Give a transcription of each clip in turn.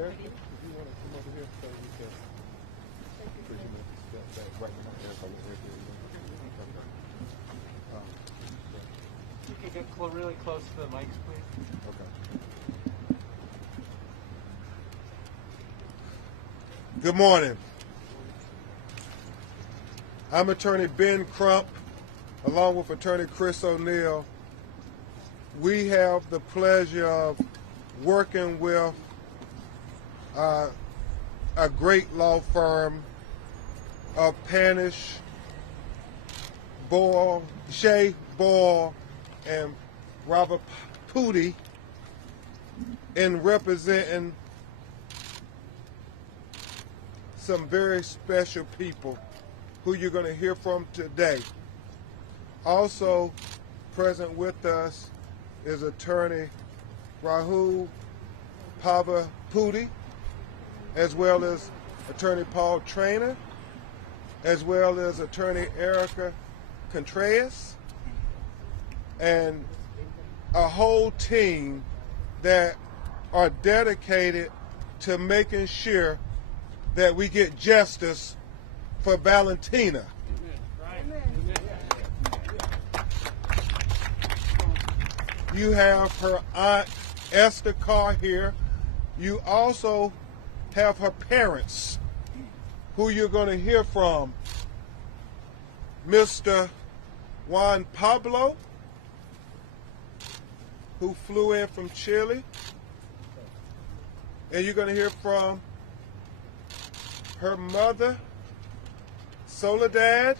Eric, if you want to come over here so you can, because you need to step back right now. You can get really close to the mics, please. Okay. Good morning. I'm Attorney Ben Crump, along with Attorney Chris O'Neill. We have the pleasure of working with a great law firm of Panish, Boyle, Shea, Boyle, and Robert Pooty in representing some very special people who you're going to hear from today. Also present with us is Attorney Rahul Pavaputi, as well as Attorney Paul Traynor, as well as Attorney Erica Contreras, and a whole team that are dedicated to making sure that we get justice for Valentina. You have her aunt Esther Carr here. You also have her parents, who you're going to hear from. Mr. Juan Pablo, who flew in from Chile. And you're going to hear from her mother, Soledad,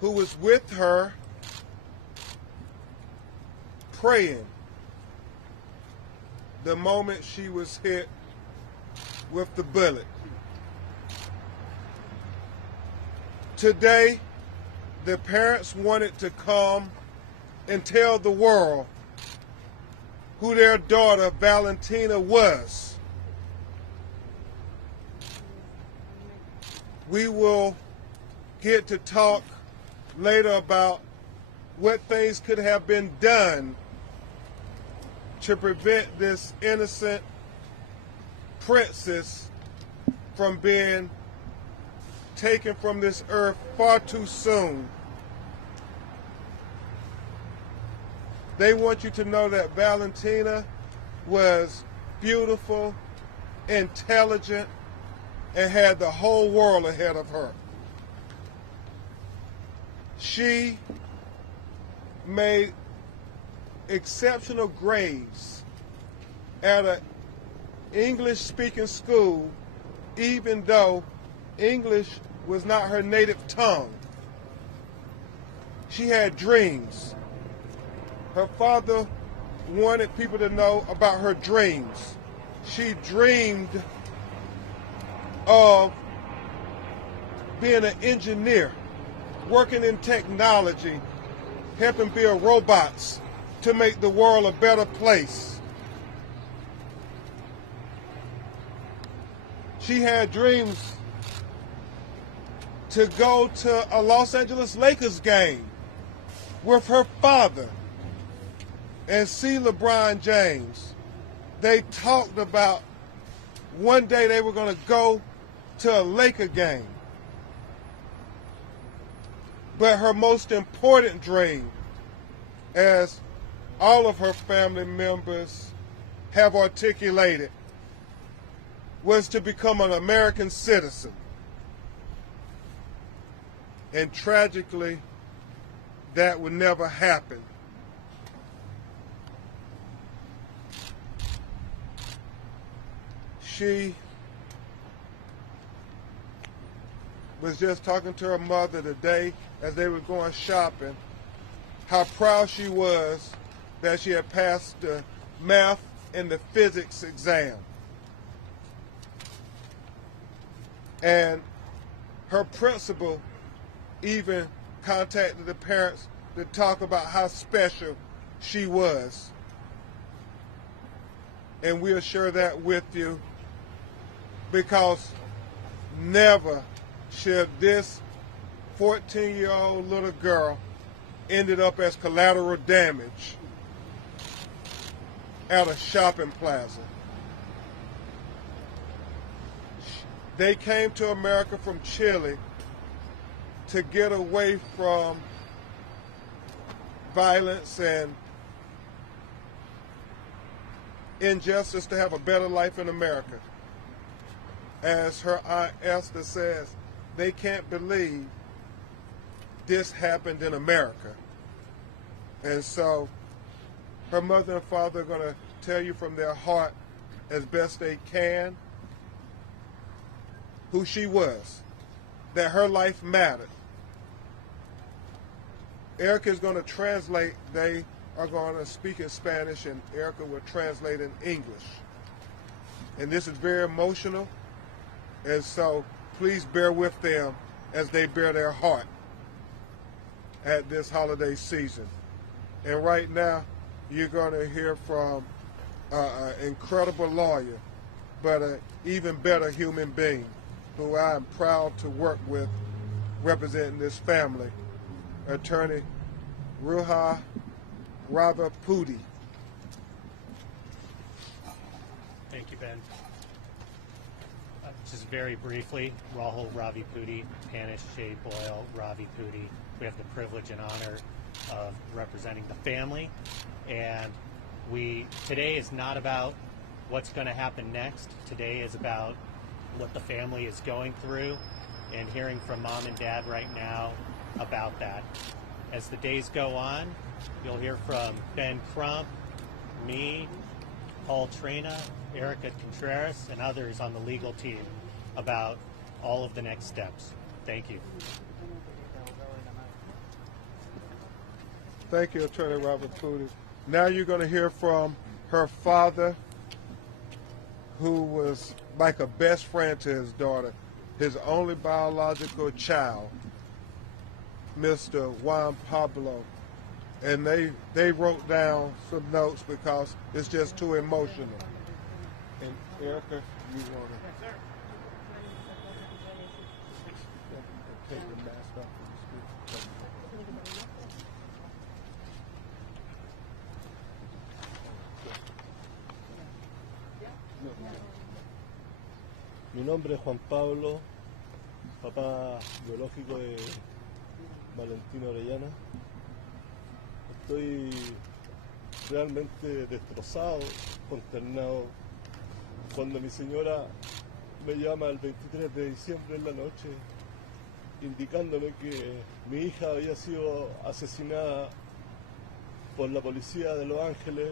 who was with her praying the moment she was hit with the bullet. Today, the parents wanted to come and tell the world who their daughter Valentina was. We will get to talk later about what things could have been done to prevent this innocent princess from being taken from this earth far too soon. They want you to know that Valentina was beautiful, intelligent, and had the whole world ahead of her. She made exceptional grades at an English-speaking school, even though English was not her native tongue. She had dreams. Her father wanted people to know about her dreams. She dreamed of being an engineer, working in technology, helping build robots to make the world a better place. She had dreams to go to a Los Angeles Lakers game with her father and see LeBron James. They talked about one day they were going to go to a Laker game. But her most important dream, as all of her family members have articulated, was to become an American citizen. And tragically, that would never happen. She was just talking to her mother today as they were going shopping, how proud she was that she had passed the math and the physics exam. And her principal even contacted the parents to talk about how special she was. And we'll share that with you, because never should this 14-year-old little girl ended up as collateral damage at a shopping plaza. They came to America from Chile to get away from violence and injustice, to have a better life in America. As her Aunt Esther says, they can't believe this happened in America. And so her mother and father are going to tell you from their heart, as best they can, who she was, that her life mattered. Erica is going to translate. They are going to speak in Spanish, and Erica will translate in English. And this is very emotional, and so please bear with them as they bear their heart at this holiday season. And right now, you're going to hear from an incredible lawyer, but an even better human being, who I am proud to work with representing this family, Attorney Ruha Ravipudi. Thank you, Ben. Just very briefly, Rahul Ravipudi, Panish Shea Boyle Ravipudi. We have the privilege and honor of representing the family, and today is not about what's going to happen next. Today is about what the family is going through, and hearing from Mom and Dad right now about that. As the days go on, you'll hear from Ben Crump, me, Paul Trena, Erica Contreras, and others on the legal team about all of the next steps. Thank you. Thank you, Attorney Ravipudi. Now you're going to hear from her father, who was like a best friend to his daughter, his only biological child, Mr. Juan Pablo. And they wrote down some notes because it's just too emotional. And Erica, you want to take your mask off and speak? Mi nombre es Juan Pablo, papá biológico de Valentina Orellana. Estoy realmente destrozado, consternado, cuando mi señora me llama el 23 de diciembre en la noche indicándome que mi hija había sido asesinada por la policía de Los Ángeles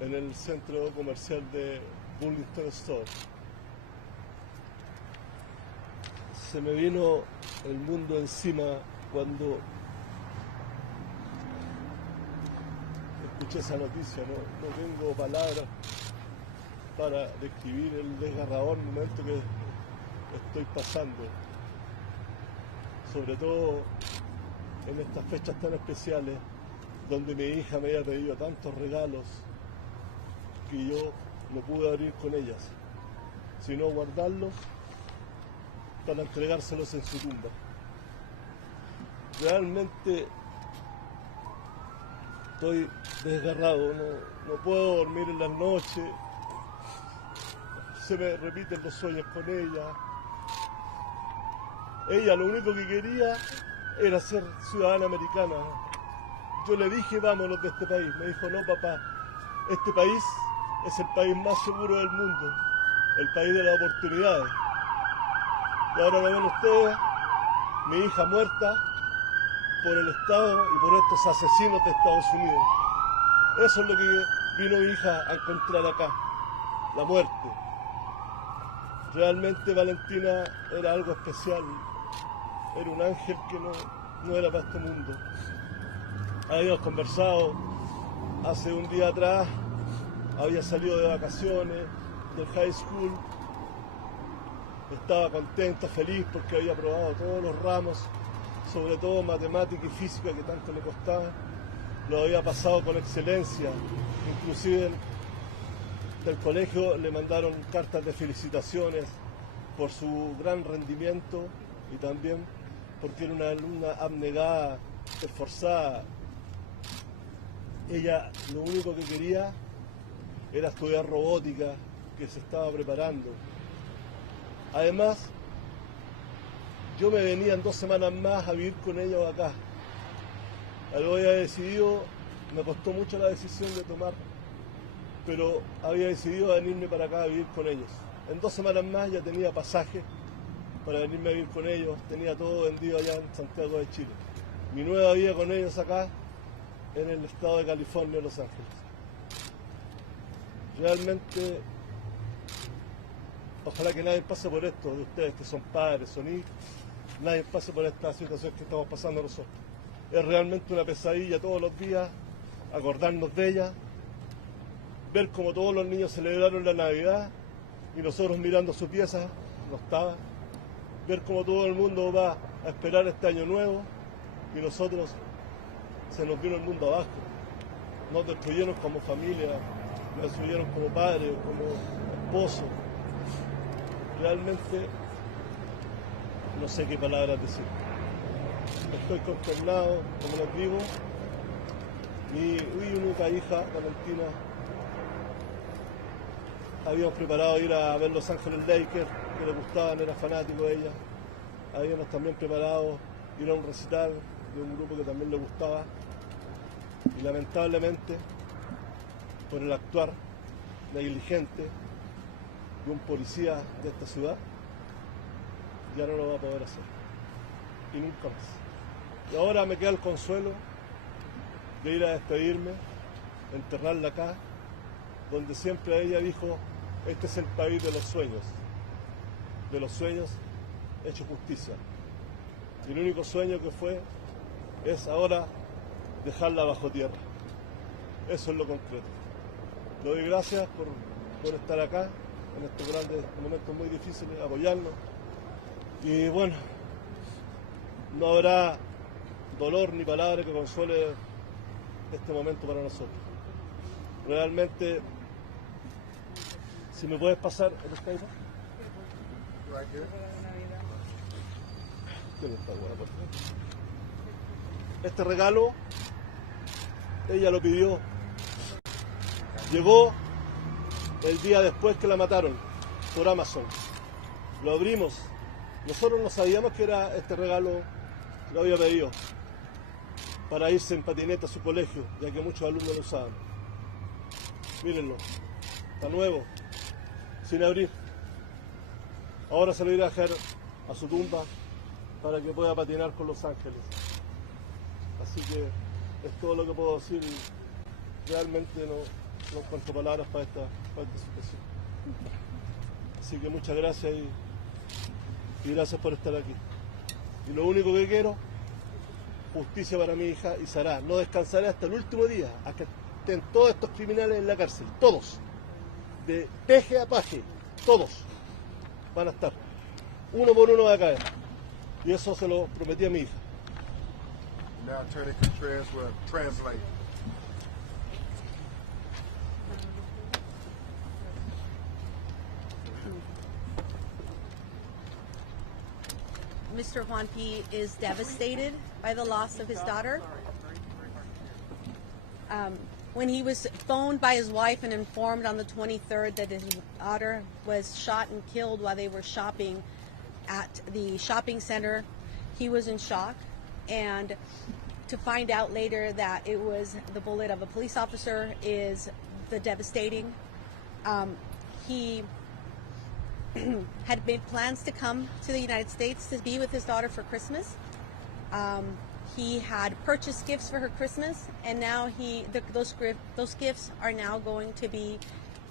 en el centro comercial de Burlington Store. Se me vino el mundo encima cuando escuché esa noticia. No tengo palabras para describir el desgarrador momento que estoy pasando, sobre todo en estas fechas tan especiales donde mi hija me había pedido tantos regalos que yo no pude abrir con ellas, sino guardarlos para entregárselos en su tumba. Realmente estoy desgarrado, no puedo dormir en las noches, se me repiten los sueños con ella. Ella lo único que quería era ser ciudadana americana. Yo le dije, vámonos de este país. Me dijo, no papá, este país es el país más seguro del mundo. el país de las oportunidades. Y ahora lo ven ustedes, mi hija muerta por el Estado y por estos asesinos de Estados Unidos. Eso es lo que vino mi hija a encontrar acá, la muerte. Realmente Valentina era algo especial, era un ángel que no era para este mundo. Habíamos conversado hace un día atrás, había salido de vacaciones del high school, estaba contenta, feliz porque había aprobado todos los ramos, sobre todo matemática y física que tanto le costaba, lo había pasado con excelencia, inclusive del colegio le mandaron cartas de felicitaciones por su gran rendimiento y también porque era una alumna abnegada, esforzada. Ella lo único que quería era estudiar robótica, que se estaba preparando. Además, yo me venía en 2 semanas más a vivir con ellos acá. Algo había decidido, me costó mucho la decisión de tomar, pero había decidido venirme para acá a vivir con ellos. En 2 semanas más ya tenía pasaje para venirme a vivir con ellos, tenía todo vendido allá en Santiago de Chile. Mi nueva vida con ellos acá en el estado de California, Los Ángeles. Realmente, ojalá que nadie pase por esto, de ustedes que son padres, son hijos, nadie pase por esta situación que estamos pasando nosotros. Es realmente una pesadilla todos los días, acordarnos de ella, ver cómo todos los niños celebraron la Navidad y nosotros mirando su pieza, no estaba, ver cómo todo el mundo va a esperar este año nuevo y nosotros se nos vino el mundo abajo, nos destruyeron como familia, nos destruyeron como padres, como esposos. Realmente no sé qué palabras decir. Estoy consternado, como les digo. Mi única hija, Valentina, habíamos preparado ir a ver Los Ángeles Lakers, que le gustaban, era fanático de ella. Habíamos también preparado ir a un recital de un grupo que también le gustaba. Y lamentablemente, por el actuar negligente de un policía de esta ciudad, ya no lo va a poder hacer. Y nunca más. Y ahora me queda el consuelo de ir a despedirme, enterrarla acá, donde siempre ella dijo, este es el país de los sueños hechos justicia. Y el único sueño que fue es ahora dejarla bajo tierra. Eso es lo concreto. Le doy gracias por estar acá en estos grandes momentos muy difíciles, apoyarnos. Y bueno, no habrá dolor ni palabra que consuele este momento para nosotros. Realmente, si me puedes pasar el Skype. Este regalo, ella lo pidió. Llegó el día después que la mataron por Amazon. Lo abrimos. Nosotros no sabíamos que era este regalo, lo había pedido para irse en patineta a su colegio, ya que muchos alumnos lo usaban. Mírenlo, está nuevo, sin abrir. Ahora se lo irá a dejar a su tumba para que pueda patinar con Los Ángeles. Así que es todo lo que puedo decir. Realmente no encuentro palabras para esta situación. Así que muchas gracias y gracias por estar aquí. Y lo único que quiero, justicia para mi hija y Sara. No descansaré hasta el último día, hasta que estén todos estos criminales en la cárcel. Todos. De peje a paje. Todos van a estar. Uno por uno va a caer. Y eso se lo prometí a mi hija. Now Attorney Contreras will translate. Mr. Juan P. is devastated by the loss of his daughter. When he was phoned by his wife and informed on the 23rd that his daughter was shot and killed while they were shopping at the shopping center, he was in shock. And to find out later that it was the bullet of a police officer is the devastating. He had made plans to come to the United States to be with his daughter for Christmas. He had purchased gifts for her Christmas, and now those gifts are now going to be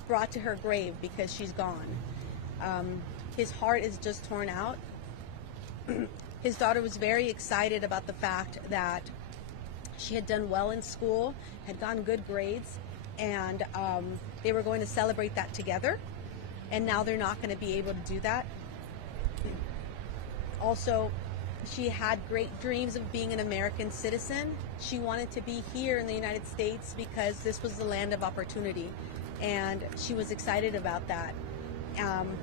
brought to her grave because she's gone. His heart is just torn out. His daughter was very excited about the fact that she had done well in school, had gotten good grades, and they were going to celebrate that together. And now they're not going to be able to do that. Also, she had great dreams of being an American citizen. She wanted to be here in the United States because this was the land of opportunity, and she was excited about that.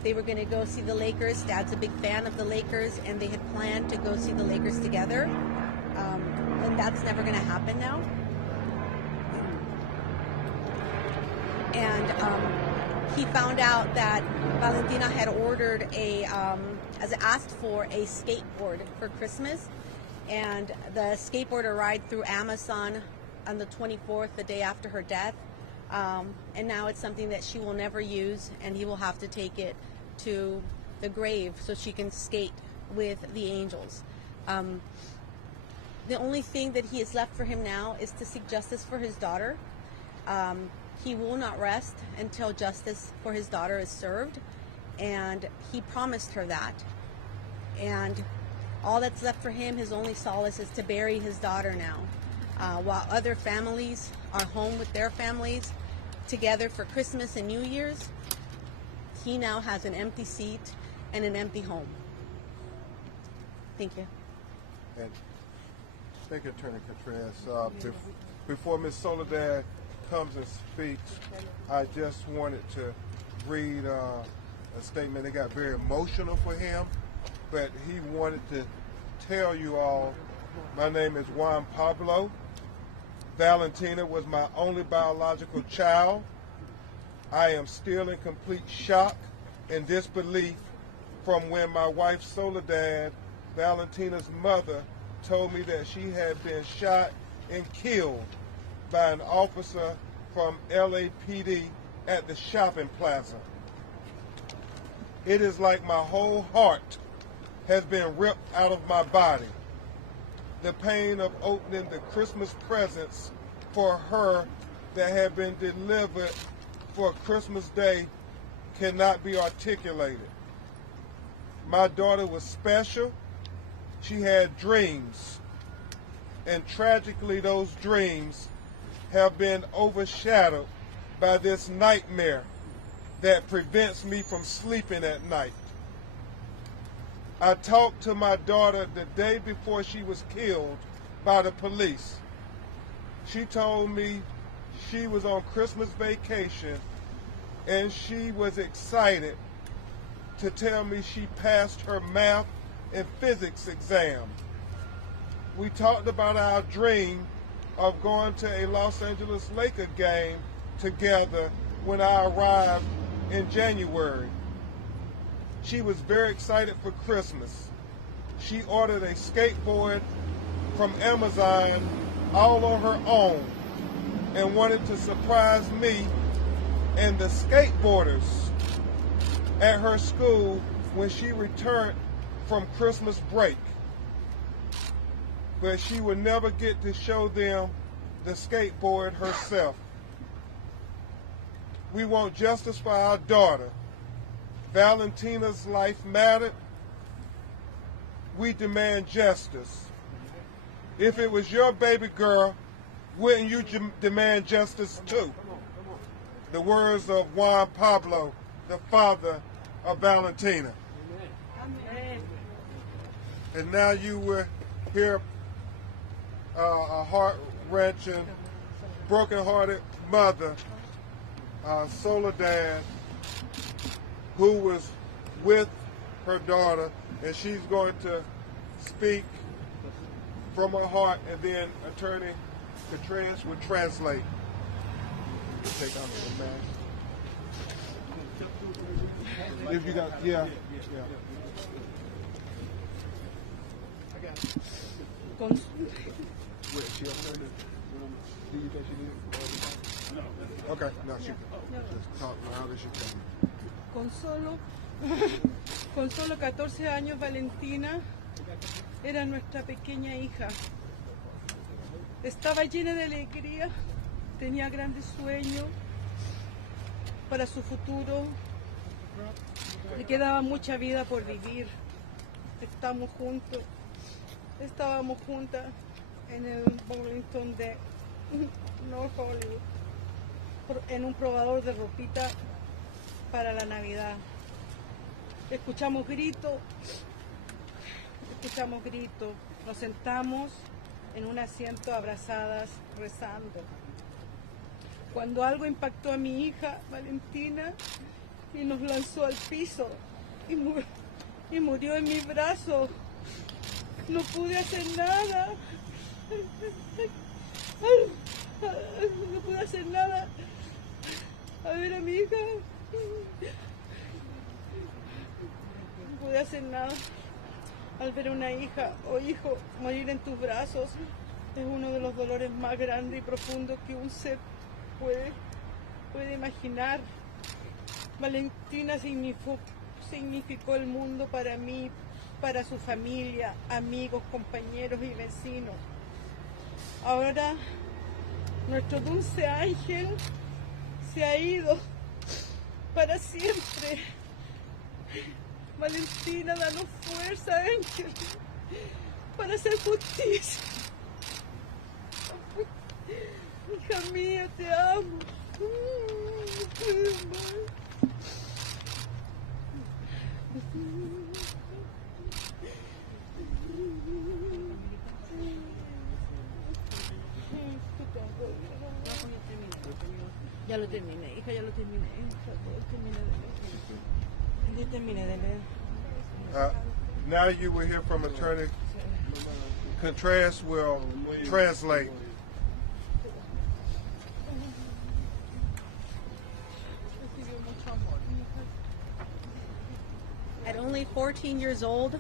They were going to go see the Lakers. Dad's a big fan of the Lakers, and they had planned to go see the Lakers together. And that's never going to happen now. And he found out that Valentina had ordered asked for a skateboard for Christmas, and the skateboard arrived through Amazon on the 24th, the day after her death. And now it's something that she will never use, and he will have to take it to the grave so she can skate with the angels. The only thing that he has left for him now is to seek justice for his daughter. He will not rest until justice for his daughter is served, and he promised her that. And all that's left for him, his only solace, is to bury his daughter now. While other families are home with their families together for Christmas and New Year's, he now has an empty seat and an empty home. Thank you. And thank you, Attorney Contreras. Before Ms. Soledad comes and speaks, I just wanted to read a statement. It got very emotional for him, but he wanted to tell you all, my name is Juan Pablo. Valentina was my only biological child. I am still in complete shock and disbelief from when my wife Soledad, Valentina's mother, told me that she had been shot and killed by an officer from LAPD at the shopping plaza. It is like my whole heart has been ripped out of my body. The pain of opening the Christmas presents for her that have been delivered for Christmas Day cannot be articulated. My daughter was special. She had dreams, and tragically those dreams have been overshadowed by this nightmare that prevents me from sleeping at night. I talked to my daughter the day before she was killed by the police. She told me she was on Christmas vacation and she was excited to tell me she passed her math and physics exam. We talked about our dream of going to a Los Angeles Lakers game together when I arrived in January. She was very excited for Christmas. She ordered a skateboard from Amazon all on her own and wanted to surprise me and the skateboarders at her school when she returned from Christmas break. But she would never get to show them the skateboard herself. We want justice for our daughter. Valentina's life mattered. We demand justice. If it was your baby girl, wouldn't you demand justice too? The words of Juan Pablo, the father of Valentina. And now you will hear a heart-wrenching, broken-hearted mother, Soledad, who was with her daughter, and she's going to speak from her heart, and then Attorney Contreras will translate. Take out the mask. If you got, yeah. Wait, she up there? Do you think she needs it? No. Okay, no, she can. Just talk loud as you can. Con solo Con solo 14 años, Valentina era nuestra pequeña hija. Estaba llena de alegría, tenía grandes sueños para su futuro. Le quedaba mucha vida por vivir. Estábamos juntas en el Burlington de North Hollywood, en un probador de ropita para la Navidad. Escuchamos gritos, nos sentamos en un asiento abrazadas, rezando. Cuando algo impactó a mi hija, Valentina, y nos lanzó al piso y murió en mis brazos. No pude hacer nada. No pude hacer nada. A ver a mi hija. No pude hacer nada. Al ver a una hija o hijo morir en tus brazos, es uno de los dolores más grandes y profundos que un ser puede imaginar. Valentina significó el mundo para mí, para su familia, amigos, compañeros y vecinos. Ahora nuestro dulce ángel se ha ido para siempre. Valentina, danos fuerza, ángel, para hacer justicia. Hija mía, te amo. No puedo más. Ya lo terminé, hija, ya lo terminé. Ya terminé de leer. Now you will hear from Attorney Contreras will translate. At only 14 years old,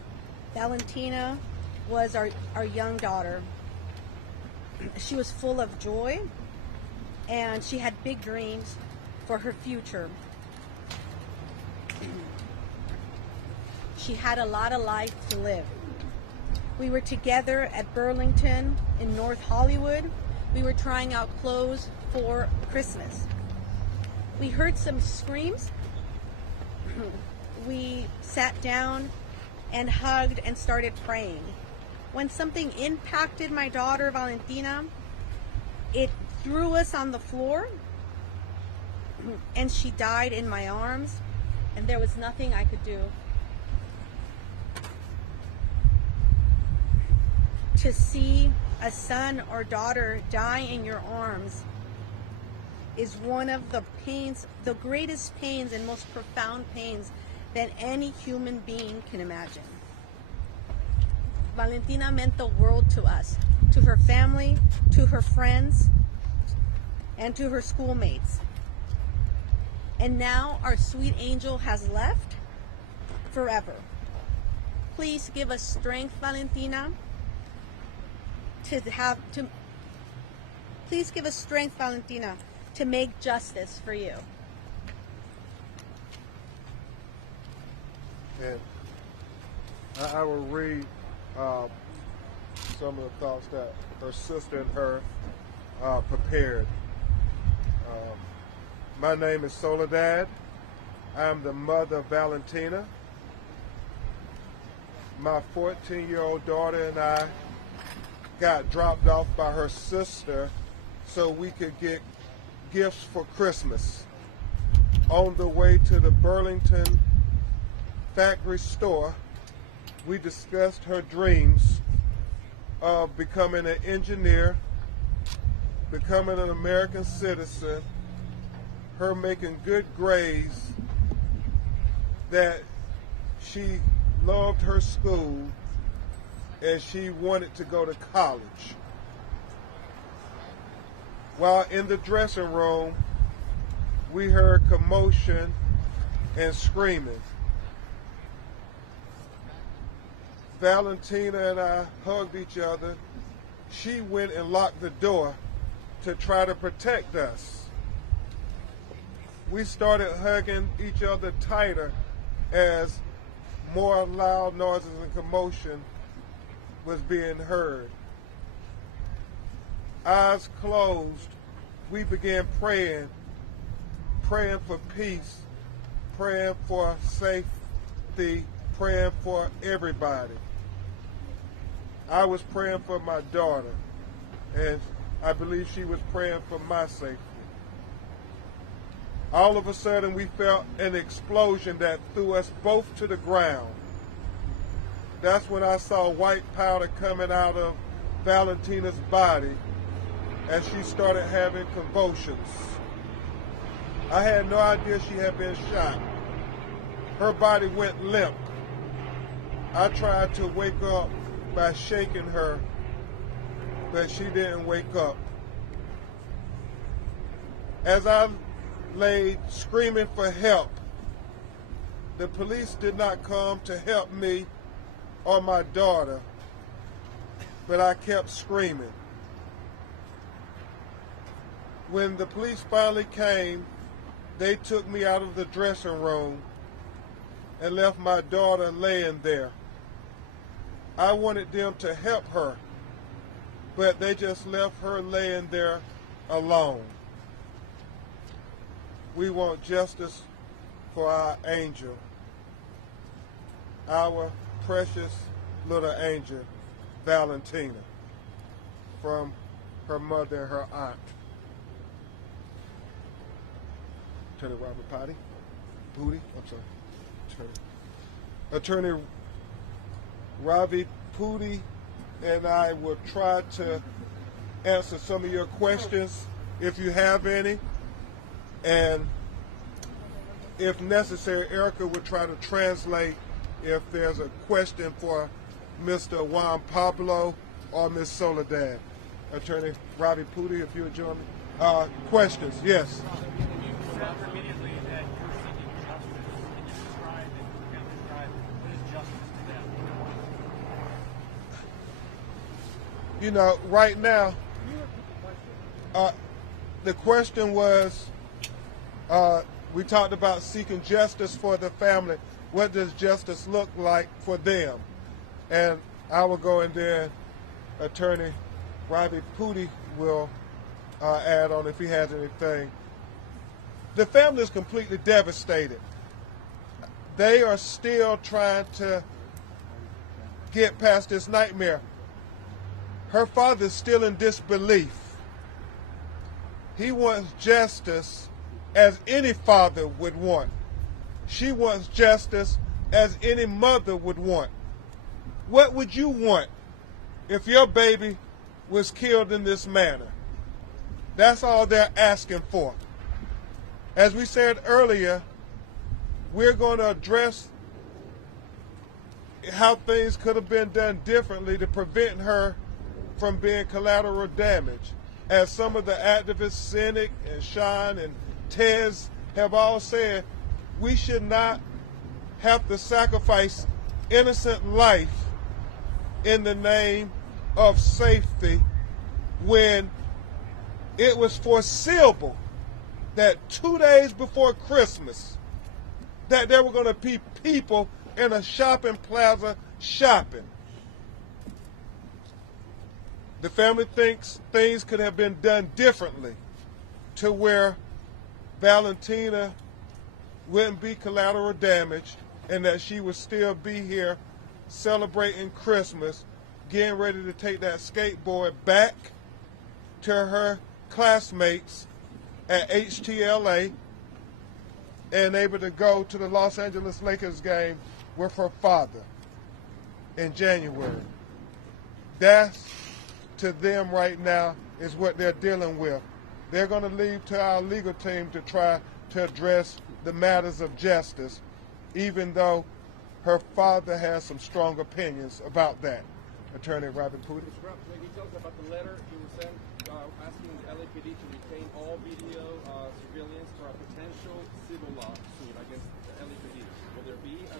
Valentina was our young daughter. She was full of joy, and she had big dreams for her future. She had a lot of life to live. We were together at Burlington in North Hollywood. We were trying out clothes for Christmas. We heard some screams. We sat down and hugged and started praying. When something impacted my daughter Valentina, it threw us on the floor, and she died in my arms, and there was nothing I could do. To see a son or daughter die in your arms is one of the pains, the greatest pains and most profound pains that any human being can imagine. Valentina meant the world to us, to her family, to her friends, and to her schoolmates. And now our sweet angel has left forever. Please give us strength, Valentina, please give us strength, Valentina, to make justice for you. And I will read some of the thoughts that her sister and her prepared. My name is Soledad. I am the mother of Valentina. My 14-year-old daughter and I got dropped off by her sister so we could get gifts for Christmas. On the way to the Burlington factory store, we discussed her dreams of becoming an engineer, becoming an American citizen, her making good grades, that she loved her school and she wanted to go to college. While in the dressing room, we heard commotion and screaming. Valentina and I hugged each other. She went and locked the door to try to protect us. We started hugging each other tighter as more loud noises and commotion was being heard. Eyes closed, we began praying for peace, praying for safety, praying for everybody. I was praying for my daughter, and I believe she was praying for my safety. All of a sudden, we felt an explosion that threw us both to the ground. That's when I saw white powder coming out of Valentina's body as she started having convulsions. I had no idea she had been shot. Her body went limp. I tried to wake up by shaking her, but she didn't wake up. As I lay screaming for help, the police did not come to help me or my daughter, but I kept screaming. When the police finally came, they took me out of the dressing room and left my daughter laying there. I wanted them to help her, but they just left her laying there alone. We want justice for our angel, our precious little angel, Valentina, from her mother and her aunt. Attorney Robert Pudi, Attorney Ravi Pudi and I will try to answer some of your questions if you have any, and if necessary, Erica will try to translate if there's a question for Mr. Juan Pablo or Ms. Soledad. Attorney Ravi Pudi, if you would join me. Questions, yes. Immediately that you're seeking justice. Can you describe what is justice to them? You know, right now, the question was, we talked about seeking justice for the family. What does justice look like for them? And I will go in there. Attorney Ravi Pudi will add on if he has anything. The family is completely devastated. They are still trying to get past this nightmare. Her father is still in disbelief. He wants justice as any father would want. She wants justice as any mother would want. What would you want if your baby was killed in this manner? That's all they're asking for. As we said earlier, we're going to address how things could have been done differently to prevent her from being collateral damage. As some of the activists, Cynic and Sean and Tez, have all said, we should not have to sacrifice innocent life in the name of safety when it was foreseeable that 2 days before Christmas that there were going to be people in a shopping plaza shopping. The family thinks things could have been done differently to where Valentina wouldn't be collateral damage and that she would still be here celebrating Christmas, getting ready to take that skateboard back to her classmates at HTLA and able to go to the Los Angeles Lakers game with her father in January. That's, to them right now, is what they're dealing with. They're going to leave to our legal team to try to address the matters of justice, even though her father has some strong opinions about that. Attorney Robert Pudi. He talks about the letter he was sent asking the LAPD to retain all video surveillance for a potential civil lawsuit against the LAPD. Will there be a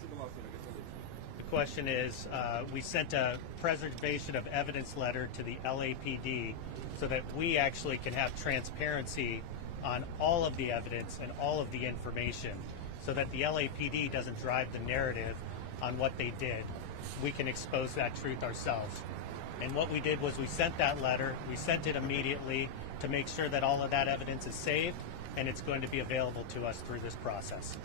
civil lawsuit against the LAPD? The question is, we sent a preservation of evidence letter to the LAPD so that we actually can have transparency on all of the evidence and all of the information. so that the LAPD doesn't drive the narrative on what they did. We can expose that truth ourselves. And what we did was we sent that letter, we sent it immediately to make sure that all of that evidence is saved, and it's going to be available to us through this process.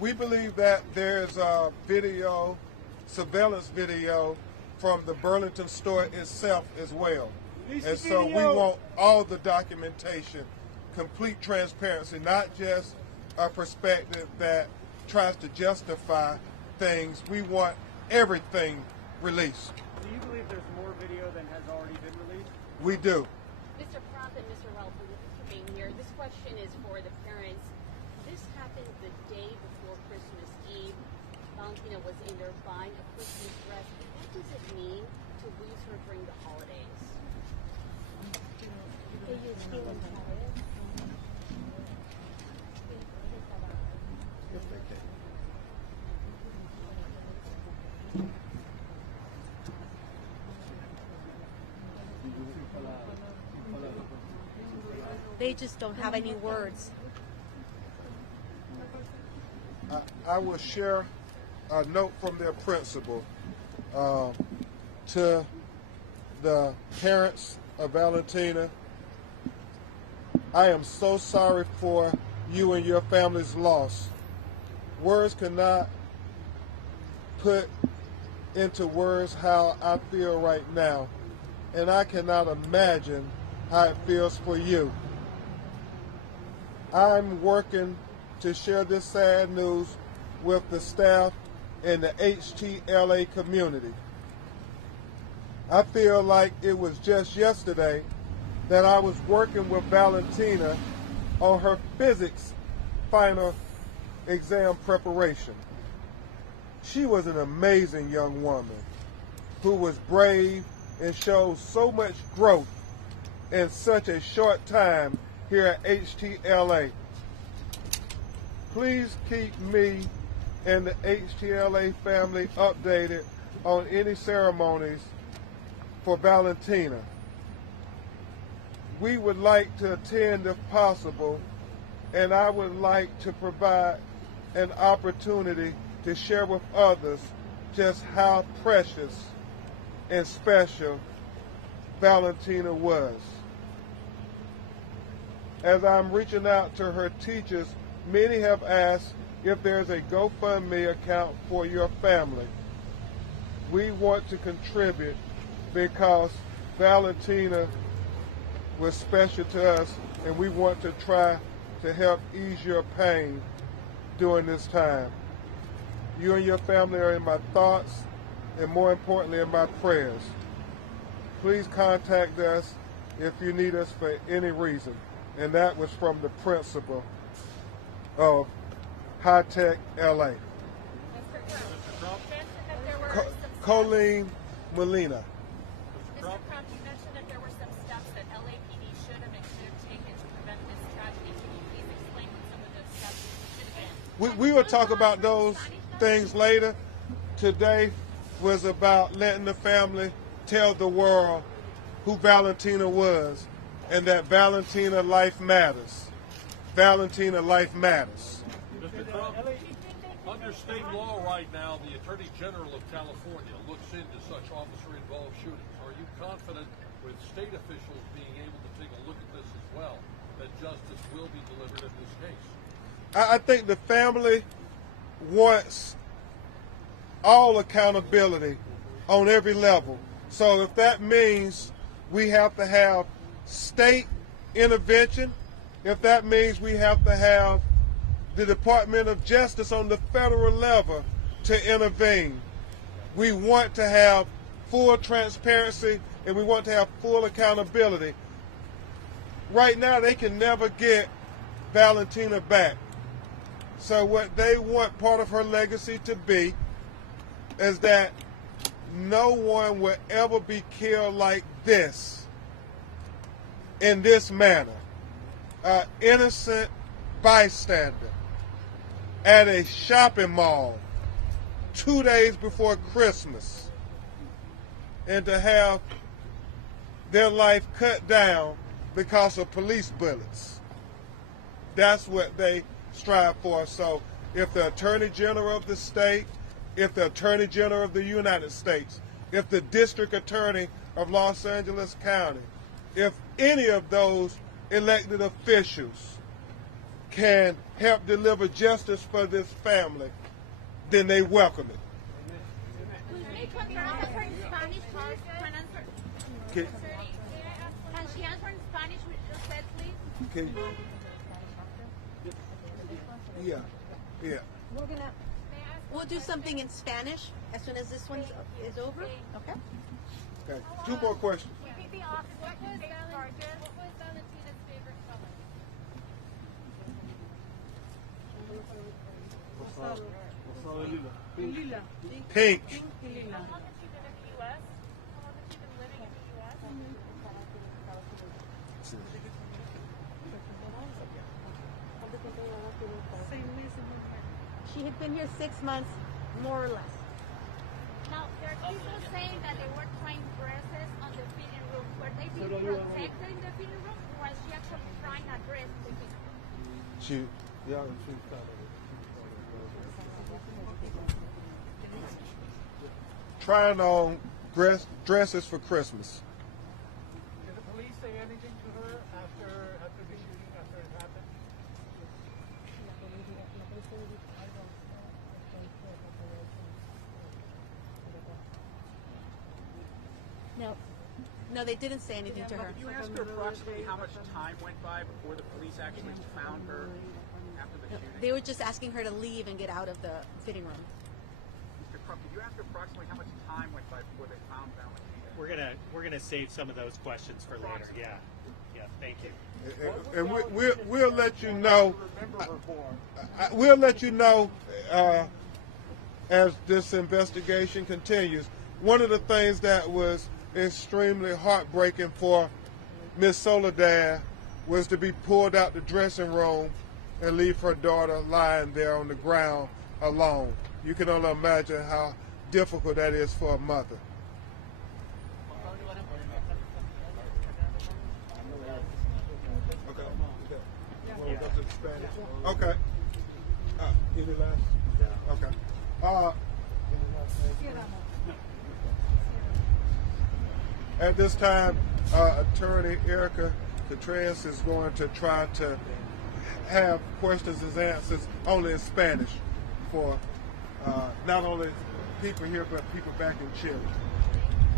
We believe that there's video, surveillance video from the Burlington store itself as well. And so we want all the documentation, complete transparency, not just a perspective that tries to justify things. We want everything released. Do you believe there's more video than has already been released? We do. Mr. Pratt and Mr. Relton, thank you for being here. This question is for the parents. This happened the day before Christmas Eve. Valentina was in there buying a Christmas dress. What does it mean to lose her during the holidays? They just don't have any words. I will share a note from their principal to the parents of Valentina. I am so sorry for you and your family's loss. Words cannot put into words how I feel right now, and I cannot imagine how it feels for you. I'm working to share this sad news with the staff and the HTLA community. I feel like it was just yesterday that I was working with Valentina on her physics final exam preparation. She was an amazing young woman who was brave and showed so much growth in such a short time here at HTLA. Please keep me and the HTLA family updated on any ceremonies for Valentina. We would like to attend if possible, and I would like to provide an opportunity to share with others just how precious and special Valentina was. As I'm reaching out to her teachers, many have asked if there's a GoFundMe account for your family. We want to contribute because Valentina was special to us, and we want to try to help ease your pain during this time. You and your family are in my thoughts, and more importantly, in my prayers. Please contact us if you need us for any reason. And that was from the principal of High Tech LA. Colleen Molina. Mr. Trump, you mentioned that there were some steps that LAPD should have and could have taken to prevent this tragedy. Can you please explain what some of those steps should have been? We will talk about those things later. Today was about letting the family tell the world who Valentina was, and that Valentina life matters. Valentina life matters. Mr. Trump, under state law right now, the Attorney General of California looks into such officer-involved shootings. Are you confident with state officials being able to take a look at this as well, that justice will be delivered in this case? I think the family wants all accountability on every level. So if that means we have to have state intervention, if that means we have to have the Department of Justice on the federal level to intervene, we want to have full transparency and we want to have full accountability. Right now, they can never get Valentina back. So what they want part of her legacy to be is that no one will ever be killed like this, in this manner. An innocent bystander at a shopping mall 2 days before Christmas, and to have their life cut down because of police bullets. That's what they strive for. So if the Attorney General of the state, if the Attorney General of the United States, if the District Attorney of Los Angeles County, if any of those elected officials can help deliver justice for this family, then they welcome it. Can she answer in Spanish, which just said, please? Can yeah. We'll do something in Spanish as soon as this one is over. Okay. Okay. 2 more questions. What was Valentina's favorite color? Lila. Pink. Pink y lila. How long has she been in the U.S.? How long has she been living in the U.S.? She had been here 6 months, more or less. Now, there are people saying that they were trying dresses on the fitting room. Were they being protected in the fitting room, or was she actually trying a dress in the fitting room? She trying on dresses for Christmas. Did the police say anything to her after the shooting, after it happened? No, they didn't say anything to her. Did you ask her approximately how much time went by before the police actually found her after the shooting? They were just asking her to leave and get out of the fitting room. Mr. Crump, did you ask her approximately how much time went by before they found Valentina? We're gonna save some of those questions for later. Yeah. Thank you. And we'll let you know. We'll let you know as this investigation continues. One of the things that was extremely heartbreaking for Miss Soledad was to be pulled out the dressing room and leave her daughter lying there on the ground alone. You can only imagine how difficult that is for a mother. Okay. Any last? Okay. At this time, Attorney Erica Contreras is going to try to have questions and answers only in Spanish for not only people here, but people back in Chile.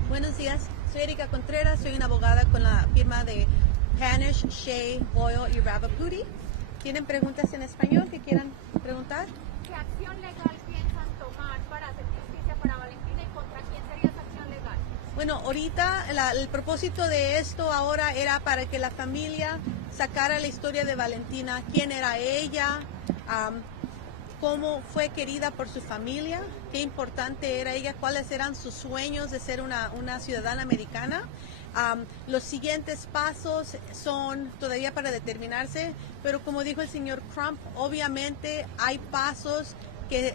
Buenos días, soy Erika Contreras, soy una abogada con la firma de Panish, Shea, Boyle y Ravapudi. ¿Tienen preguntas en español que quieran preguntar? ¿Qué acción legal piensan tomar para hacer justicia para Valentina y contra quién sería esa acción legal? Bueno, ahorita el propósito de esto ahora era para que la familia sacara la historia de Valentina, quién era ella, cómo fue querida por su familia, qué importante era ella, cuáles eran sus sueños de ser una ciudadana americana. Los siguientes pasos son todavía para determinarse, pero como dijo el señor Crump, obviamente hay pasos que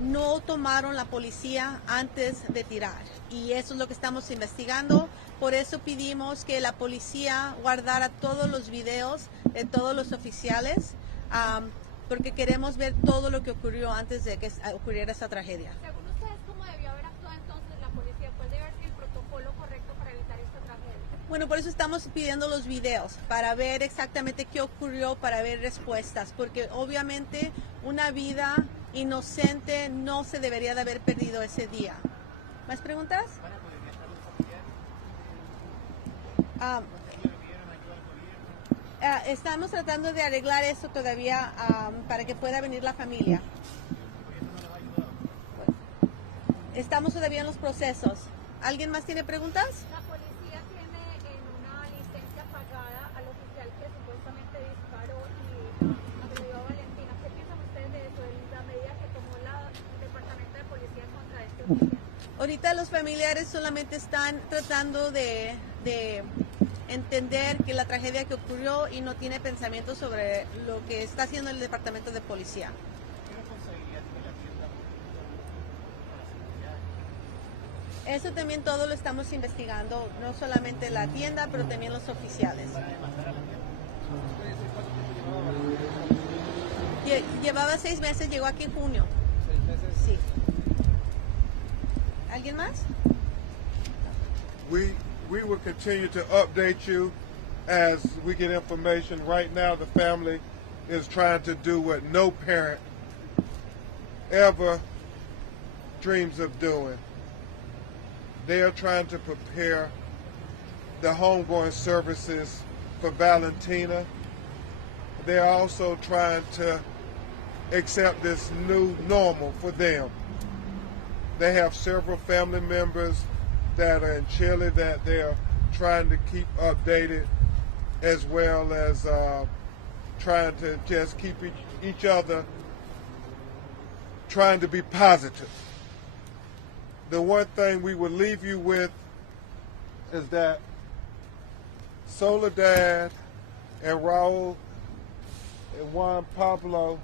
no tomaron la policía antes de tirar, y eso es lo que estamos investigando. Por eso pedimos que la policía guardara todos los videos de todos los oficiales, porque queremos ver todo lo que ocurrió antes de que ocurriera esa tragedia. Según ustedes, ¿cómo debió haber actuado entonces la policía? ¿Cuál debe haber sido el protocolo correcto para evitar esta tragedia? Bueno, por eso estamos pidiendo los videos, para ver exactamente qué ocurrió, para ver respuestas, porque obviamente una vida inocente no se debería de haber perdido ese día. ¿Más preguntas? Estamos tratando de arreglar eso todavía para que pueda venir la familia. Estamos todavía en los procesos. ¿Alguien más tiene preguntas? La policía tiene en una licencia pagada al oficial que supuestamente disparó y agredió a Valentina. ¿Qué piensan ustedes de eso, de la medida que tomó el departamento de policía contra este oficial? Ahorita los familiares solamente están tratando de entender que la tragedia que ocurrió y no tiene pensamiento sobre lo que está haciendo el departamento de policía. Eso también todo lo estamos investigando, no solamente la tienda, pero también los oficiales. Llevaba 6 meses, llegó aquí en junio. 6 meses. Sí. ¿Alguien más? We will continue to update you as we get information. Right now, the family is trying to do what no parent ever dreams of doing. They are trying to prepare the homegoing services for Valentina. They're also trying to accept this new normal for them. They have several family members that are in Chile that they're trying to keep updated, as well as trying to just keep each other trying to be positive. The one thing we will leave you with is that Soledad and Raul and Juan Pablo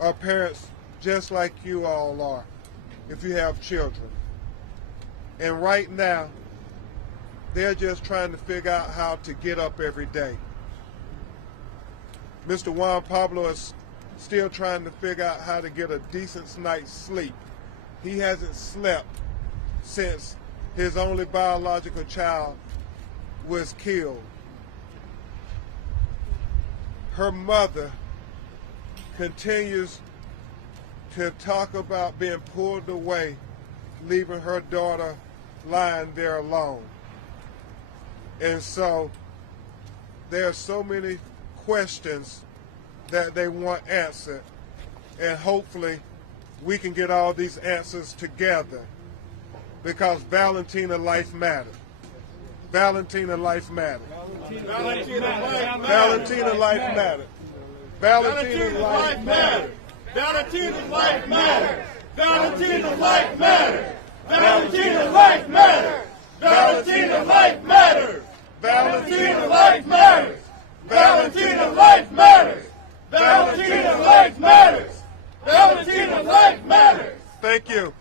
are parents just like you all are, if you have children. And right now, they're just trying to figure out how to get up every day. Mr. Juan Pablo is still trying to figure out how to get a decent night's sleep. He hasn't slept since his only biological child was killed. Her mother continues to talk about being pulled away, leaving her daughter lying there alone. And so there are so many questions that they want answered, and hopefully we can get all these answers together, because Valentina life matters. Valentina life matters. Valentina life matters. Valentina life matters. Valentina life matters. Valentina life matters. Valentina life matters. Valentina life matters. Valentina life matters. Valentina life matters. Valentina life matters. Valentina life matters. Thank you.